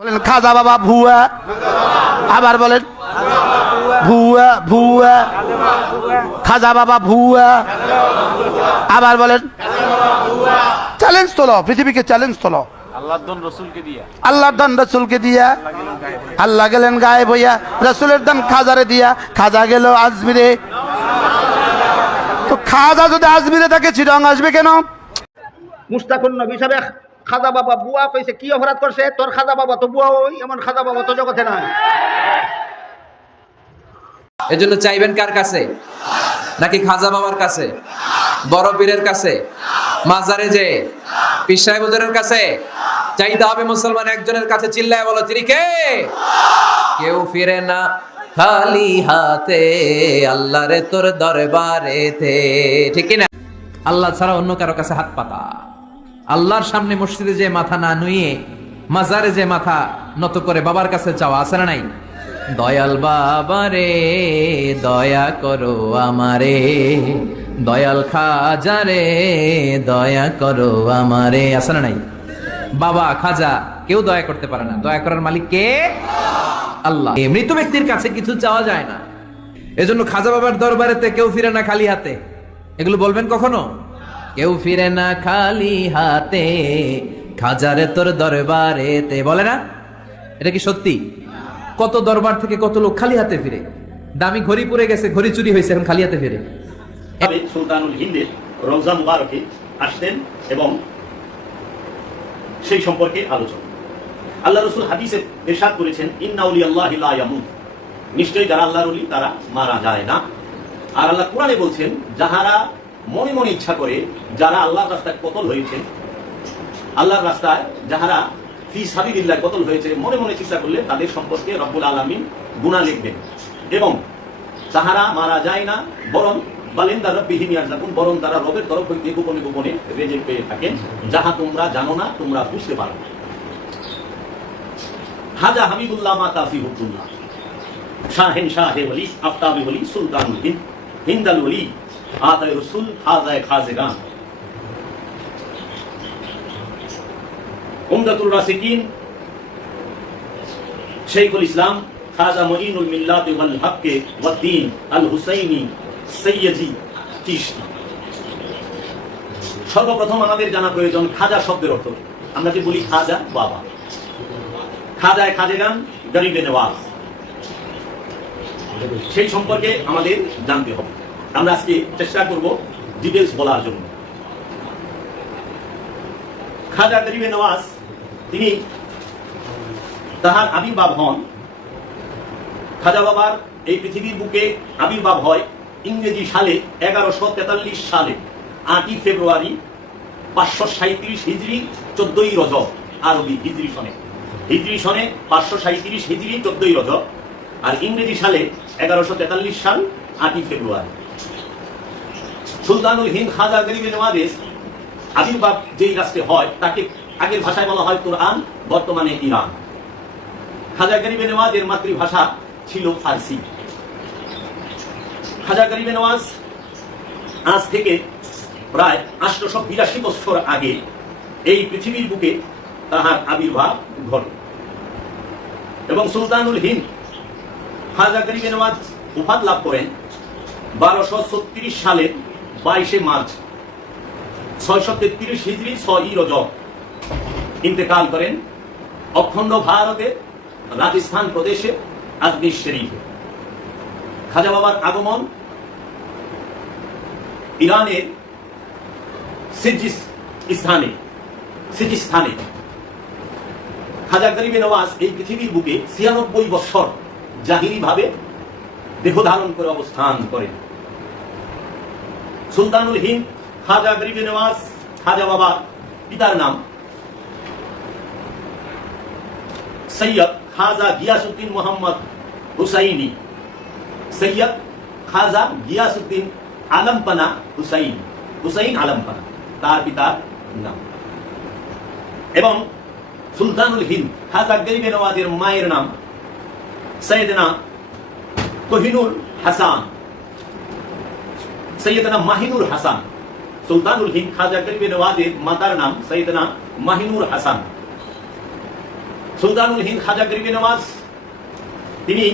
বলেন খাজা বাবা ভুয়া, আবার বলেন ভুয়া ভুয়া, খাজা বাবা ভুয়া, আবার বলেন চ্যালেঞ্জ তোলো, পৃথিবীকে চ্যালেঞ্জ তোলো। আল্লাহর দান রাসূলকে দিয়া, আল্লাহর দান রসুলকে দিয়া, আল্লাহ গেলেন গায়েব হইয়া, রসুলের দান খাজারে দিয়া, খাজা গেল আজমিরে। তো খাজা যদি আজমিরে থাকে চিরং আসবে কেন? মুস্তাকুন নবী সাহেব খাজা বাবা বুয়া কইছে, কি অপরাধ করছে? তোর খাজা বাবা তো বুয়া, ওই এমন খাজা বাবা তো জগতে নাই। এজন্য চাইবেন কার কাছে? নাকি খাজা বাবার কাছে, বড় পীরের কাছে, মাজারে যে পীর সাহেব হুজুরের কাছে? চাইতে হবে মুসলমান একজনের কাছে। চিল্লায় বলো, তিনি কে? কেউ ফিরে না খালি হাতে, আল্লাহরে তোর দরবারেতে। ঠিক কি না? আল্লাহ ছাড়া অন্য কারো কাছে হাত পাতা, আল্লাহর সামনে মসজিদে যে মাথা না নুয়ে মাজারে যে মাথা নত করে বাবার কাছে চাওয়া, আছে না নাই? দয়াল বাবা রে দয়া করো আমারে, দয়াল খাজা রে দয়া করো আমারে, আছে না নাই? বাবা খাজা কেউ দয়া করতে পারে না, দয়া করার মালিক কে? আল্লাহ। মৃত ব্যক্তির কাছে কিছু চাওয়া যায় না, এজন্য খাজা বাবার দরবারেতে কেউ ফিরে না খালি হাতে। এগুলো বলবেন কখনো? কেউ ফিরে না খালি হাতে, খাজারে তোর দরবারেতে, বলে না? এটা কি সত্যি? কত দরবার থেকে কত লোক খালি হাতে ফিরে। দামি ঘড়ি পরে গেছে, ঘড়ি চুরি হয়েছে, এখন খালি হাতে ফিরে। সুলতানুল হিন্দের রমজা মুবারকে আসতেন এবং সেই সম্পর্কে আলোচনা। আল্লাহ রাসূল হাদিসে ইরশাদ করেছেন, ইন্না আউলিয়াল্লাহি লা ইয়ামুত, নিশ্চয়ই যারা আল্লাহর ওলি তারা মারা যায় না। আর আল্লাহ কোরআনে বলছেন, যাহারা মনে মনে ইচ্ছা করে, যারা আল্লাহর রাস্তায় কতল হয়েছে, আল্লাহর রাস্তায় যাহারা ফি সাবিলিল্লাহ কতল হয়েছে, মনে মনে চিন্তা করলে তাদের সম্পর্কে রব্বুল আলামিন গুনাহ লিখবেন। এবং তাহারা মারা যায় না, বরং বালিন্দা রব্বিহিম ইয়ারযাকুন, বরং তারা রবের তরফ হইতে গোপনে গোপনে রিজিক পেয়ে থাকেন, যাহা তোমরা জানো না, তোমরা বুঝতে পারো না। হাজা হাবিবুল্লাহ মা কাফি হুবুল্লাহ, শাহেন শাহে ওলি, আফতাবি ওলি, সুলতানুল হিন্দ, হিন্দাল ওলি, আতায়ে রাসূল, খাজায়ে খাজেগান, উমদাতুর রাসিকিন, শাইখুল ইসলাম খাজা মুঈনুল মিল্লাত ওয়াল হক ওয়াদ দ্বীন আল হুসাইনি সৈয়দি চিশতি। সর্বপ্রথম আমাদের জানা প্রয়োজন খাজা শব্দের অর্থ। আমরা যে বলি খাজা বাবা, খাজায়ে খাজেগান, গরিবে নওয়াজ, সেই সম্পর্কে আমাদের জানতে হবে। আমরা আজকে চেষ্টা করব ডিটেইলস বলার জন্য। খাজা গরিবে নওয়াজ, তিনি তাহার আবির্ভাব হন, খাজা বাবার এই পৃথিবীর বুকে আবির্ভাব হয় ইংরেজি সালে 1143 সালে 8 ফেব্রুয়ারি 537 হিজরি 14 রজব, আরবি হিজরি সনে। হিজরি সনে 537 হিজরি 14 রজব, আর ইংরেজি সালে 1143 সাল 8 ফেব্রুয়ারি। সুলতানুল হিন্দ খাজা গরিবে নওয়াজের আবির্ভাব যেই রাষ্ট্রে হয় তাকে আগের ভাষায় বলা হয় কুরআন, বর্তমানে ইরান। খাজা গরিবে নওয়াজের মাতৃভাষা ছিল ফার্সি। খাজা গরিবে নওয়াজ আজ থেকে প্রায় 882 বছর আগে এই পৃথিবীর বুকে তাহার আবির্ভাব ঘটে। এবং সুলতানুল হিন্দ খাজা গরিবে নওয়াজ উপাধি লাভ করেন 1236 সালের 22 মার্চ, 633 হিজরি 6 রজব ইন্তেকাল করেন অখণ্ড ভারতের রাজস্থান প্রদেশে আজমির শরীফে। খাজা বাবার আগমন ইরানের সিজিস্তানে। খাজা গরিবে নওয়াজ এই পৃথিবীর বুকে 96 বছর জাহিরি ভাবে দেহ ধারণ করে অবস্থান করেন। সুলতানুল হিন্দ খাজা গরিবে নওয়াজ, খাজা বাবার পিতার নাম সৈয়দ খাজা গিয়াসউদ্দিন মোহাম্মদ হুসাইনি, সৈয়দ খাজা গিয়াসউদ্দিন আলমপানা হুসাইন, হুসাইন আলমপানা তার পিতার নাম। এবং সুলতানুল হিন্দ খাজা গরিবে নওয়াজের মায়ের নাম সৈয়দনা কোহিনুর হাসান, সৈয়দনা মাহিনুর হাসান। সুলতানুল হিন্দ খাজা গরিবে নওয়াজের মাতার নাম সৈয়দনা মাহিনুর হাসান। সুলতানুল হিন্দ খাজা গরিবে নওয়াজ তিনি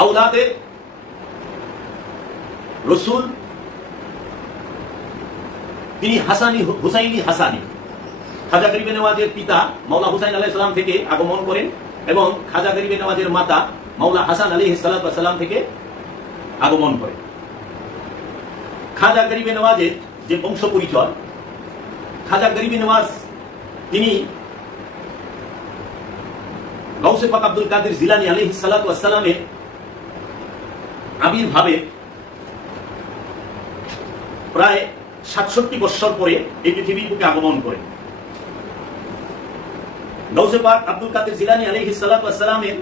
আওলাদে রসুল, তিনি হাসানি হুসাইনি হাসানি। খাজা গরিবে নওয়াজের পিতা মাওলা হুসাইন আলাইহিস সালাম থেকে আগমন করেন এবং খাজা গরিবে নওয়াজের মাতা মাওলা হাসান আলাইহিস সালাম থেকে আগমন করেন। খাজা গরিবে নওয়াজের যে বংশ পরিচয়, খাজা গরিবে নওয়াজ তিনি গাউসে পাক আব্দুল কাদের জিলানী আলাইহিস সালামের আবির্ভাবে প্রায় ৬৭ বৎসর পরে এই পৃথিবীর বুকে আগমন করেন। গাউসে পাক আব্দুল কাদের জিলানী আলাইহিস সালামের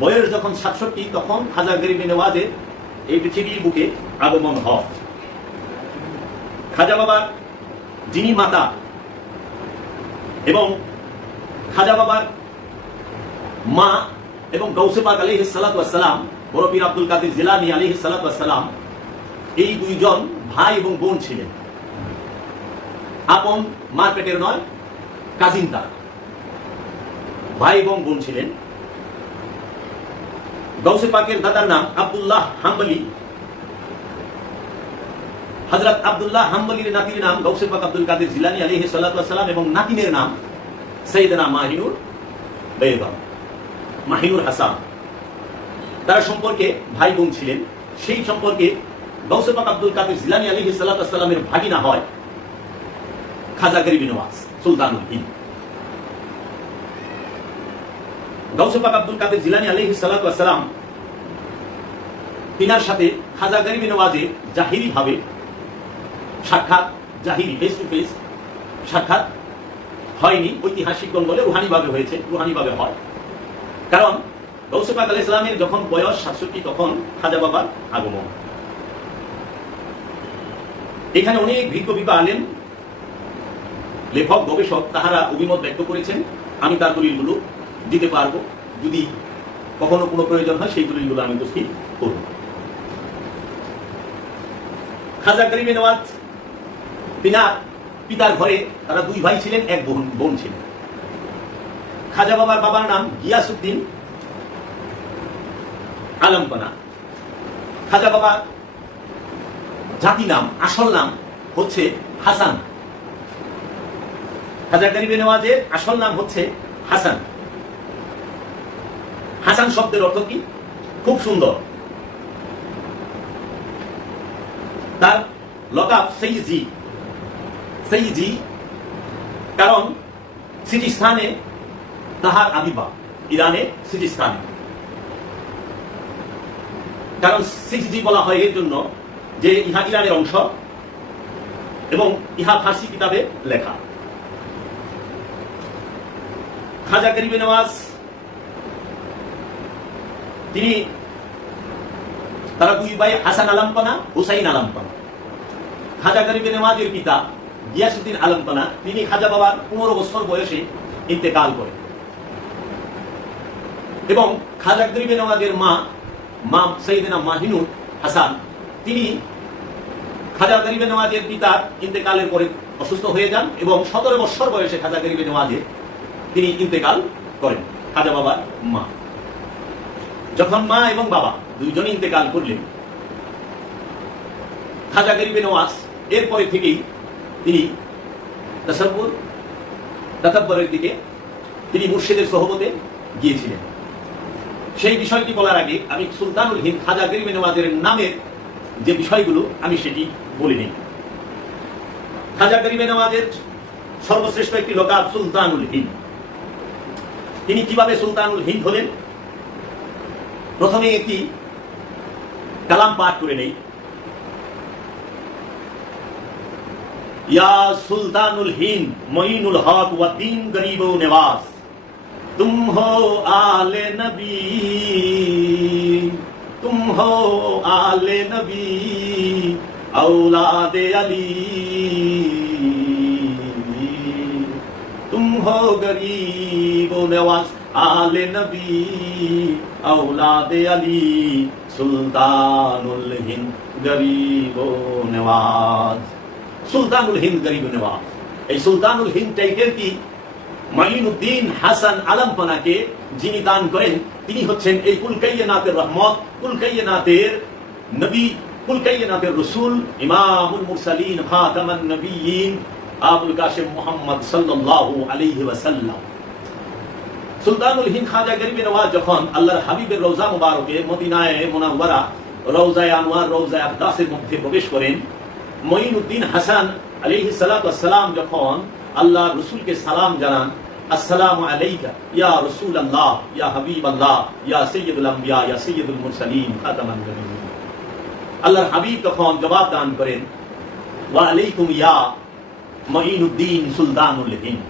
বয়স যখন ৬৭, তখন খাজা গরিবে নওয়াজের এই পৃথিবীর বুকে আগমন হয়। খাজা বাবার যিনি মাতা এবং খাজা বাবার মা এবং গাউসে পাক আলাইহিস সালাম বড় পীর আব্দুল কাদের জিলানী আলাইহিস সালাম এই দুইজন ভাই এবং বোন ছিলেন। আপন মার পেটের নয়, কাজিন তারা ভাই এবং বোন ছিলেন। গাউসে পাকের দাদার নাম আব্দুল্লাহ হাম্বলি। হযরত আব্দুল্লাহ হাম্বলির নাতির নাম গাউসে পাক আব্দুল কাদের জিলানী আলাইহিস সালাম এবং নাতিনের নাম সাইয়েদনা মাহিনুর বেগম, মাহিনুর হাসান। তারা সম্পর্কে ভাই বোন ছিলেন। সেই সম্পর্কে গাউসে পাক আব্দুল কাদের জিলানী আলাইহিস সালামের ভাগিনা হয় খাজা গরিবে নওয়াজ সুলতানুল হিন্দ। গাউসে পাক আব্দুল কাদের জিলানী আলাইহিস সালাম তিনার সাথে খাজা গরিবে নওয়াজের জাহিরি ভাবে সাক্ষাৎ, জাহিরি ফেস টু ফেস সাক্ষাৎ হয়নি, ঐতিহাসিকগণ বলে রুহানি ভাবে হয়েছে, রুহানি ভাবে হয়। কারণ গাউসে পাক আলাইহিস সালামের যখন বয়স ৬৭, তখন খাজা বাবার আগমন। এখানে অনেক ভিন্ন বিজ্ঞ আলেম, লেখক, গবেষক তাহারা অভিমত ব্যক্ত করেছেন। আমি তার দলিলগুলো দিতে পারবো, যদি কখনো কোনো প্রয়োজন হয় সেই দলিলগুলো আমি উপস্থিত করব। খাজা গরিবে নওয়াজ তিনার পিতার ঘরে তারা দুই ভাই ছিলেন, এক বোন ছিলেন। খাজা বাবার বাবার নাম গিয়াসউদ্দিন আলমপানা। খাজা বাবার জাতি নাম, আসল নাম হচ্ছে হাসান। খাজা গরিবে নওয়াজের আসল নাম হচ্ছে হাসান। হাসান শব্দের অর্থ কি? খুব সুন্দর। তার লকাব সৈয়দি, সৈয়দি, কারণ সিজিস্তানে তাহার আবির্ভাব, ইরানে সিজিস্তানে। কারণ সিজিজি বলা হয় এর জন্য যে ইহা ইরানের অংশ এবং ইহা ফার্সি কিতাবে লেখা। খাজা গরিবে নওয়াজ তিনি, তারা দুই ভাই হাসান আলমপানা, হুসাইন আলমপানা। খাজা গরিবে নওয়াজের পিতা গিয়াসউদ্দিন আলমপানা, তিনি খাজা বাবার 15 বছর বয়সে ইন্তেকাল করেন এবং খাজা গরিবে নওয়াজের মা সাইয়েদনা মাহিনুর হাসান, তিনি খাজা গরিবে নওয়াজের পিতার ইন্তেকালের পরে অসুস্থ হয়ে যান এবং 17 বছর বয়সে খাজা গরিবে নওয়াজের তিনি ইন্তেকাল করেন। খাজা বাবার মা, যখন মা এবং বাবা দুইজনই ইন্তেকাল করলেন, খাজা গরিবে নওয়াজ এরপরে থেকেই তিনি তাসাব্বুরের দিকে, তিনি মুর্শিদের সোহবতে গিয়েছিলেন। সেই বিষয়টি বলার আগে আমি সুলতানুল হিন্দ খাজা গরিবে নওয়াজের নামের যে বিষয়গুলো আমি সেটি বলে নিই। খাজা গরিবে নওয়াজের সর্বশ্রেষ্ঠ একটি লকাব সুলতানুল হিন্দ। তিনি কিভাবে সুলতানুল হিন্দ হলেন? প্রথমে একটি কালাম পাঠ করে নেই। ইয়া সুলতানুল হিন্দ মঈনুল হক ওয়া দীন গরিব ও নেওয়াজ, तुम हो आले नबी, तुम हो आले नबी, औलादे अली, तुम हो गरीब व नवाज, आले नबी, औलादे अली, सुल्तानुल हिंद गरीब व नवाज। सुल्तानुल हिंद गरीब व नवाज এই সুলতানুল হিন্দ টাইটেলটি মাইনুদ্দিন হাসান আলমপনাকে যিনি দান করেন তিনি হচ্ছেন এই কুল কায়নাতের রহমত, কুল কায়নাতের নবী, কুল কায়নাতের রাসূল, ইমামুল মুরসালিন, খাতামান নবিয়্যিন আবুল কাসিম মুহাম্মদ সাল্লাল্লাহু আলাইহি ওয়াসাল্লাম। সুলতানুল হিন্দ খাজা গরিব নওয়াজ যখন আল্লাহর হাবিবের রওজা মুবারকে মদিনায়ে মুনাওয়ারা রওজায়ে আনোয়ার, রওজায়ে আকদাসের মধ্যে প্রবেশ করেন, মঈনুদ্দিন হাসান আলাইহিস সালাতু ওয়াস সালাম যখন আল্লাহর রাসূলকে সালাম জানান, আসসালামু আলাইকা ইয়া রাসূলুল্লাহ ইয়া হাবিবাল্লাহ ইয়া সাইয়্যিদুল আম্বিয়া ইয়া সাইয়্যিদুল মুরসালিন খাতামান নবিয়্যিন, আল্লাহর হাবিব তখন জবাব দান করেন, ওয়া আলাইকুম ইয়া মঈনুদ্দিন সুলতানুল হিন্দ।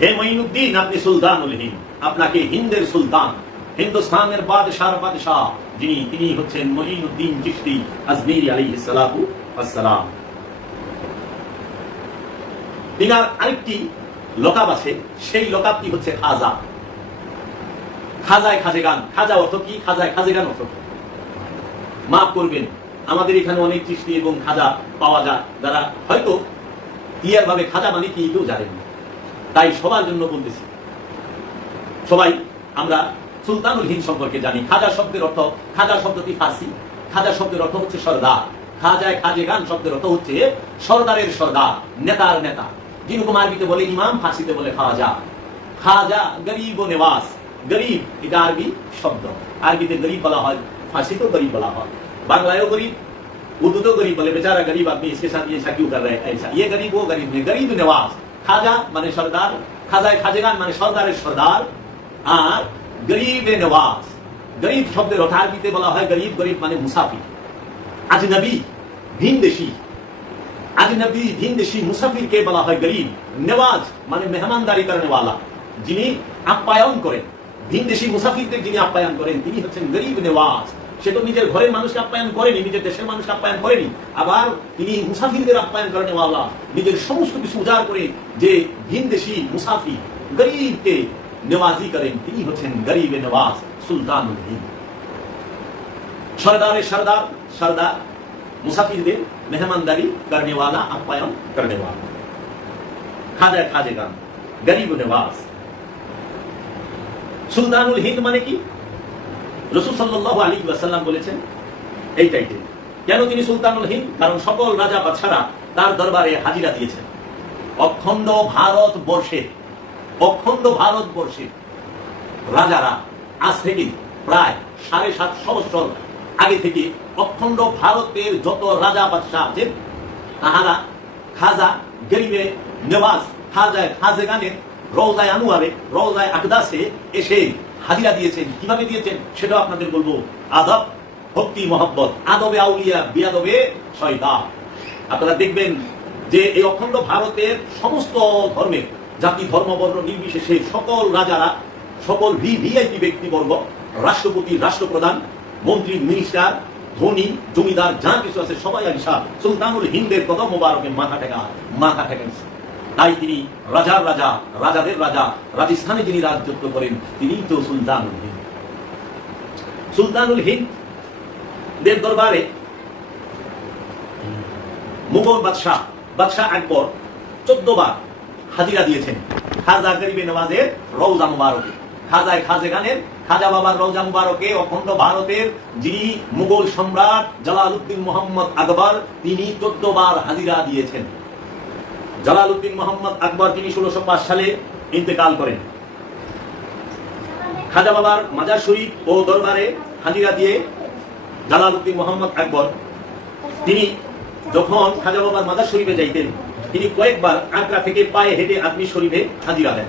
হে মঈনুদ্দিন, আপনি সুলতানুল হিন্দ, আপনাকে হিন্দের সুলতান, হিন্দুস্তানের বাদশার বাদশাহ যিনি, তিনি হচ্ছেন মঈনুদ্দিন চিশতি আজমিরি আলাইহিস সালাতু ওয়াস সালাম। তিনার আরেকটি লকাব আছে, সেই লকাবটি হচ্ছে খাজা। খাজায় খাজেগান, খাজা অর্থ কি? খাজায় খাজেগান অর্থ কি? মাফ করবেন, আমাদের এখানে অনেক চিশতি এবং খাজা পাওয়া যায় যারা হয়তো ক্লিয়ার ভাবে খাজা মানে কি কেউ জানেন না, তাই সবার জন্য বলতেছি। সবাই আমরা সুলতানুল হিন্দ সম্পর্কে জানি। খাজা শব্দের অর্থ, খাজা শব্দটি ফার্সি, খাজা শব্দের অর্থ হচ্ছে সরদার। খাজায় খাজেগান শব্দের অর্থ হচ্ছে সরদারের সরদার, নেতার নেতা। যেরকম আরবিতে বলে ইমাম, ফার্সিতে বলে খাজা। খাজা গরিব ও নেওয়াজ, গরিব এটা আরবি শব্দ, আরবিতে গরিব বলা হয়, ফার্সিতেও গরিব বলা হয়, বাংলায়ও গরিব, উর্দুতেও গরিব বলে, বেচারা গরিব আদমি इसके साथ ये ऐसा क्यों कर रहे हैं, ऐसा ये गरीब वो गरीब नहीं, गरीब नवाज। খাজা মানে সরদার, খাজায় খাজেগান মানে সরদারের সরদার, আর গরিব নওয়াজ, গরিব শব্দের অর্থ আরবিতে বলা হয় গরিব, গরিব মানে মুসাফির, আজনবী, ভিনদেশী। আজনবী, ভিনদেশী, মুসাফিরকে বলা হয় গরিব। নেওয়াজ মানে মেহমানদারি করনে ওয়ালা, যিনি আপ্যায়ন করেন, ভিনদেশী মুসাফিরদের যিনি আপ্যায়ন করেন তিনি হচ্ছেন গরিব নেওয়াজ। সে তো নিজের ঘরের মানুষকে আপ্যায়ন করেনি, নিজের দেশের মানুষকে আপ্যায়ন করেনি, আবার তিনি মুসাফিরদের আপ্যায়ন করেন ওয়ালা, নিজের সমস্ত কিছু উজাড় করে যে ভিনদেশী মুসাফির গরিবকে নেওয়াজি করেন, তিনি হচ্ছেন গরিব নওয়াজ সুলতানুল হিন্দ। সরদারে সরদার, সরদার মুসাফিরদের মেহমানদারি করনে वाला, আপ্যায়ন করনে वाला। খাজা খাজেগান, গরিব নওয়াজ। সুলতানুল হিন্দ মানে কি? রাসূল সাল্লাল্লাহু আলাইহি ওয়াসাল্লাম বলেছেন এই টাইটেল। কেন তিনি সুলতানুল হিন্দ? কারণ সকল রাজা বাদশারা তার দরবারে হাজিরা দিয়েছেন। অখণ্ড ভারতবর্ষের, অখণ্ড ভারতবর্ষের রাজারা আজ থেকে প্রায় 750 বছর আগে থেকে অখণ্ড ভারতের যত রাজা বাদশাহ আছেন তাহারা খাজা গরিবে নেওয়াজ, খাজায় খাজেগানের রওজায়ে আনোয়ারে, রওজায়ে আকদাসে এসে হাজিরা দিয়েছেন। কিভাবে দিয়েছেন সেটাও আপনাদের বলবো। আদব, ভক্তি, মহব্বত, আদবে আউলিয়া, বিয়াদবে শয়তান। আপনারা দেখবেন যে এই অখণ্ড ভারতের সমস্ত ধর্মের, জাতি ধর্ম বর্ণ নির্বিশেষে সকল রাজারা, সকল ভিআইপি ব্যক্তিবর্গ, রাষ্ট্রপতি, রাষ্ট্রপ্রধান, মন্ত্রী, মিনিস্টার, ধনী, জমিদার, যা কিছু আছে সবাই আলিশা সুলতানুল হিন্দের কদম মোবারকে মাথা ঠেকাইছে। তাই তিনি রাজার রাজা, রাজাদের রাজা, রাজস্থানে যিনি রাজত্ব করেন তিনি তো সুলতানুল হিন্দ। সুলতানুল হিন্দ দের দরবারে মুঘল বাদশাহ আকবর 14 বার হাজিরা দিয়েছেন খাজা গরিবে নওয়াজের রওজা মুবারকে, খাজায় খাজেগানের, খাজা বাবার রওজা মুবারকে। অখণ্ড ভারতের যিনি মুঘল সম্রাট জালালউদ্দিন মোহাম্মদ আকবর, তিনি 14 বার হাজিরা দিয়েছেন। জালালউদ্দিন মোহাম্মদ আকবর তিনি 1605 সালে ইন্তেকাল করেন। খাজা বাবার মাজার শরীফ ও দরবারে হাজিরা দিয়ে জালালউদ্দিন মোহাম্মদ আকবর তিনি যখন খাজা বাবার মাজার শরীফে যাইতেন তিনি কয়েকবার আগ্রা থেকে পায়ে হেঁটে আজমির শরীফে হাজিরা দেন।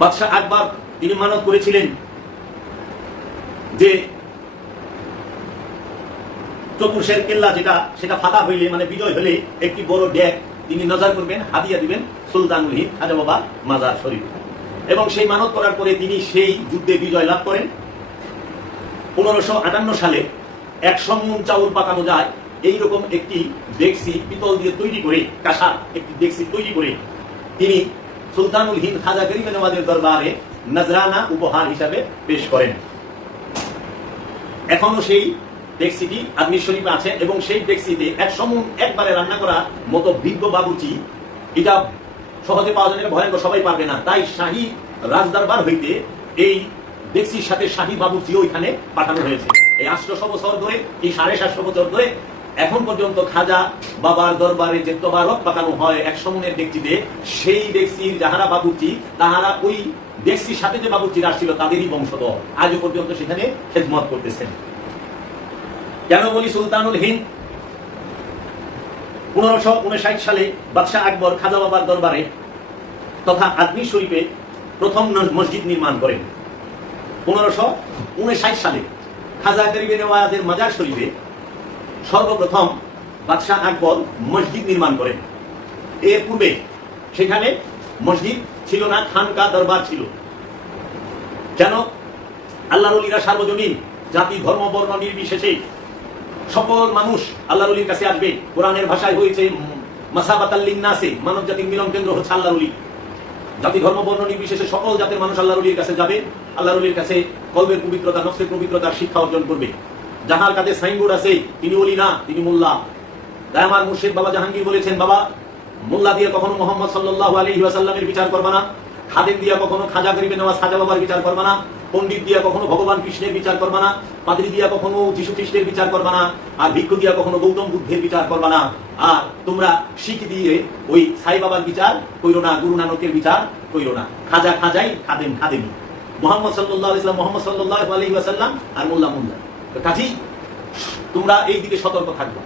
বাদশাহ আকবর তিনি মানত করেছিলেন যে চতুর্শের কেল্লা যেটা, সেটা ফাতা হইলে মানে বিজয় হলে একটি বড় ডেক তিনি নজর করবেন, হাদিয়া দিবেন সুলতানুল হিন্দ খাজা বাবার মাজার শরীফ। এবং সেই মানত করার পরে তিনি সেই যুদ্ধে বিজয় লাভ করেন। 1558 সালে 100 মণ চাউল পাকানো যায় এইরকম একটি ডেকসি পিতল দিয়ে তৈরি করে, কাঁসার একটি ডেকসি তৈরি করে তিনি সুলতানুল হিন্দ খাজা গরিবে নওয়াজের দরবারে নজরানা উপহার হিসাবে পেশ করেন। এখনো সেই ডেক্সিটি আজমির শরীফে আছে এবং সেই ডেক্সিতে একবারে রান্না করা মতো বিজ্ঞ বাবুর্চি এটা সহজে পাওয়া যায় না, ভয়ঙ্কর সবাই পারবে না। তাই শাহী রাজদরবার হইতে এই ডেক্সির সাথে শাহী বাবুর্চিও ওইখানে পাঠানো হয়েছে। এই 800 বছর ধরে, এই 750 বছর ধরে এখন পর্যন্ত খাজা বাবার দরবারে যে তবারক পাকানো হয় 100 মনের ডেক্সিতে, সেই ডেক্সির যাহারা বাবুর্চি তাহারা ওই ডেক্সির সাথে যে বাবুর্চিরা আসছিল তাদেরই বংশধর, আজও পর্যন্ত সেখানে খেদমত করতেছেন। কেন বলি সুলতানুল হিন্দ 1559 সালে বাদশাহ আকবর খাজা বাবার দরবারে তথা আজমির শরীফে প্রথম মসজিদ নির্মাণ করেন। 1559 সালে খাজা গরিবে নওয়াজের মাজার শরীফে সর্বপ্রথম বাদশাহ আকবর মসজিদ নির্মাণ করেন। এর পূর্বে সেখানে মসজিদ ছিল না, খানকা দরবার ছিল। যেন আল্লাহর ওলিরা সার্বজনীন, জাতি ধর্ম বর্ণ নির্বিশেষে সকল মানুষ আল্লাহর ওলির কাছে আসবে। কোরআনের ভাষায় হয়েছে মাসাবাতাল লিন্নাসে, মানব জাতির মিলন কেন্দ্র হচ্ছে আল্লাহর ওলি। জাতি ধর্ম বর্ণ নির্বিশেষে সকল জাতের মানুষ আল্লাহর ওলির কাছে যাবে, আল্লাহর ওলির কাছে কলবের পবিত্রতা, নফসের পবিত্রতার শিক্ষা অর্জন করবে। যাহার কাছে সাইনবোর্ড আছে তিনি ওলি না, তিনি মোল্লা। তাই আমার মুর্শিদ বাবা জাহাঙ্গীর বলেছেন, বাবা মোল্লা দিয়ে কখনো মোহাম্মদ সাল্লাল্লাহু আলাইহি ওয়াসাল্লামের বিচার করবা না, খাদেম দিয়া কখনো খাজা গরিবে নওয়াজ খাজা বাবার বিচার করবা না, পণ্ডিত দিয়া কখনো ভগবান কৃষ্ণের বিচার করবা না, পাদ্রী দিয়া কখনো যীশু খ্রিস্টের বিচার করবা না, আর ভিক্ষু দিয়া কখনো গৌতম বুদ্ধের বিচার করবা না। আর তোমরা শিখ দিয়ে ওই সাই বাবার বিচার কইরো না, গুরু নানকের বিচার কইরো না। খাজা খাজাই, খাদেম খাদেমি, মোহাম্মদ সাল্লাল্লাহু আলাইহি ওয়াসাল্লাম মোহাম্মদ সাল্লাল্লাহু আলাইহি ওয়াসাল্লাম, আর মোল্লা মোল্লা। কাজী তোমরা এই দিকে সতর্ক থাকবে।